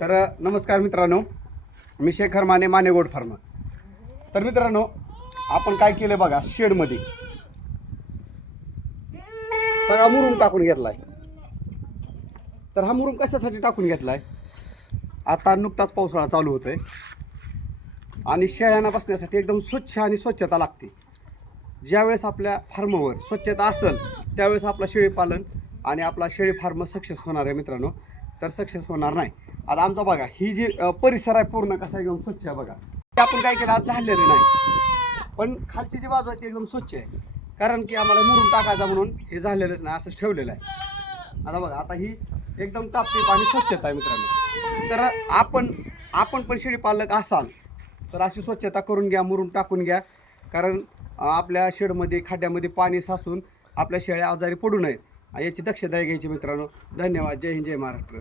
तर नमस्कार मित्रांनो, मी शेखर माने, माने गोट फार्म. तर मित्रांनो, आपण काय केलं बघा, शेडमध्ये सगळा मुरुम टाकून घेतलाय. तर हा मुरुम कशासाठी टाकून घेतलाय, आता नुकताच पावसाळा चालू होतोय आणि शेळ्यांना बसण्यासाठी एकदम स्वच्छ आणि स्वच्छता लागते. ज्यावेळेस आपल्या फार्मवर स्वच्छता असेल त्यावेळेस आपला शेळीपालन आणि आपला शेळी फार्म सक्सेस होणार आहे मित्रांनो. तर सक्सेस होणार नाही. आता आमचा बघा, ही जी परिसर आहे पूर्ण कसा एकदम स्वच्छ आहे बघा. ते आपण काय केलं, आज झालेलं नाही, पण खालची जी बाजू आहे ती एकदम स्वच्छ आहे. कारण की आम्हाला मुरुम टाकायचा म्हणून हे झालेलंच नाही, असंच ठेवलेलं आहे. आता बघा, आता ही एकदम टापटीप आणि स्वच्छता आहे मित्रांनो. तर आपण पण शेळी पालक असाल तर अशी स्वच्छता करून घ्या, मुरुम टाकून घ्या. कारण आपल्या शेडमध्ये खड्ड्यामध्ये पाणी साचून आपल्या शेळ्या आजारी पडू नयेत याची दक्षता घ्यायची मित्रांनो. धन्यवाद. जय हिंद, जय महाराष्ट्र.